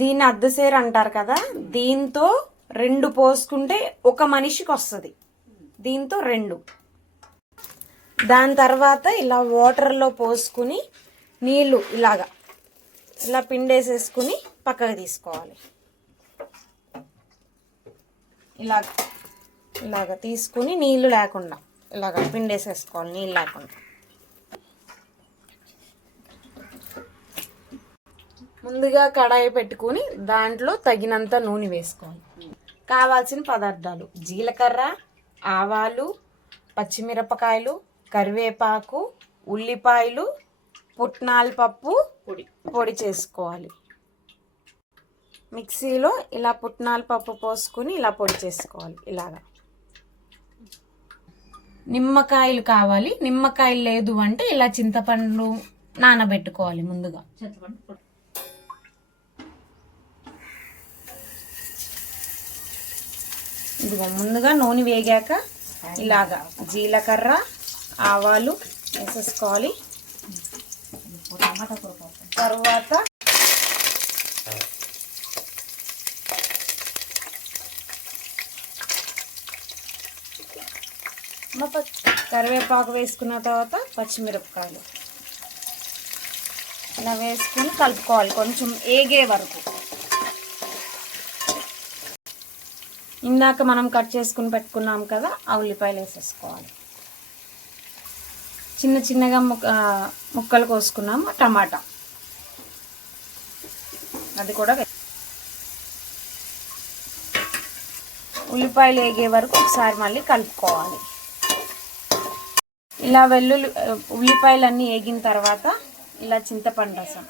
దీన్ని అద్దసేరు అంటారు కదా, దీంతో 2 పోసుకుంటే ఒక మనిషికి వస్తుంది. దీంతో 2. దాని తర్వాత ఇలా వాటర్లో పోసుకుని నీళ్ళు ఇలా పిండేసేసుకుని పక్కకు తీసుకోవాలి. ఇలాగ తీసుకుని నీళ్ళు లేకుండా ఇలాగ పిండేసేసుకోవాలి, నీళ్ళు లేకుండా. ముందుగా కడాయి పెట్టుకుని దాంట్లో తగినంత నూనె వేసుకోవాలి. కావాల్సిన పదార్థాలు: జీలకర్ర, ఆవాలు, పచ్చిమిరపకాయలు, కరివేపాకు, ఉల్లిపాయలు, పుట్నాల పప్పు పొడి చేసుకోవాలి. మిక్సీలో ఇలా పుట్నాల పప్పు పోసుకుని ఇలా పొడి చేసుకోవాలి. ఇలాగా నిమ్మకాయలు కావాలి. నిమ్మకాయలు లేదు అంటే ఇలా చింతపండు నానబెట్టుకోవాలి ముందుగా. ఇదిగో ముందుగా నూనె వేగాక ఇలాగా జీలకర్ర, ఆవాలు వేసేసుకోవాలి. తర్వాత కరివేపాకు వేసుకున్న తర్వాత పచ్చిమిరపకాయలు ఇలా వేసుకుని కలుపుకోవాలి కొంచెం ఏగే వరకు. ఇందాక మనం కట్ చేసుకుని పెట్టుకున్నాం కదా, ఆ ఉల్లిపాయలు వేసేసుకోవాలి. చిన్న చిన్నగా ముక్కలు కోసుకున్నాము. టమాటా అది కూడా ఉల్లిపాయలు వేగే వరకు ఒకసారి మళ్ళీ కలుపుకోవాలి. ఇలా ఉల్లిపాయలన్నీ వేగిన తర్వాత ఇలా చింతపండు రసం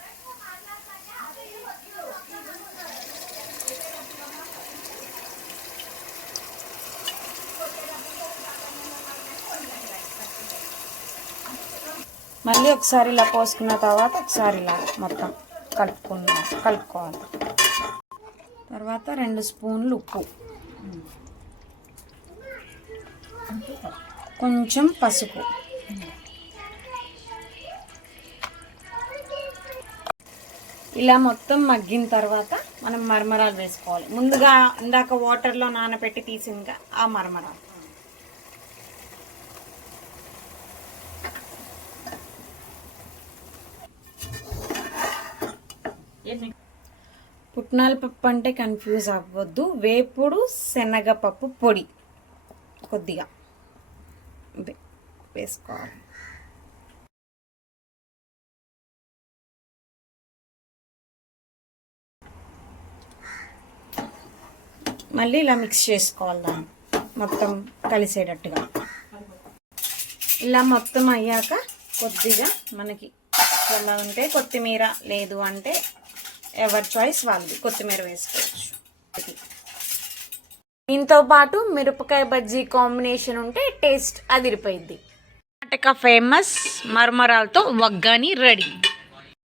మళ్ళీ ఒకసారి ఇలా పోసుకున్న తర్వాత ఒకసారి ఇలా మొత్తం కలుపుకోవాలి. తర్వాత 2 స్పూన్లు ఉప్పు, కొంచెం పసుపు, ఇలా మొత్తం మగ్గిన తర్వాత మనం మరమరాలు వేసుకోవాలి. ముందుగా ఇందాక వాటర్లో నానబెట్టి తీసిందిగా ఆ మరమరాలు. పుట్నాల పప్పు అంటే కన్ఫ్యూజ్ అవ్వద్దు. వేపుడు శనగపప్పు పొడి కొద్దిగా వేసుకోవాలి. మళ్ళీ ఇలా మిక్స్ చేసుకోవాలి, దాన్ని మొత్తం కలిసేటట్టుగా. ఇలా మొత్తం అయ్యాక కొద్దిగా మనకి ఎలా ఉంటే కొత్తిమీర, లేదు అంటే ఎవరి చాయిస్ వాళ్ళది, కొత్తిమీర వేసుకోవచ్చు. దీంతో పాటు మిరపకాయ బజ్జీ కాంబినేషన్ ఉంటే టేస్ట్ అదిరిపోయింది. కర్ణాటక ఫేమస్ మరమరాలతో వగ్గాని రెడీ.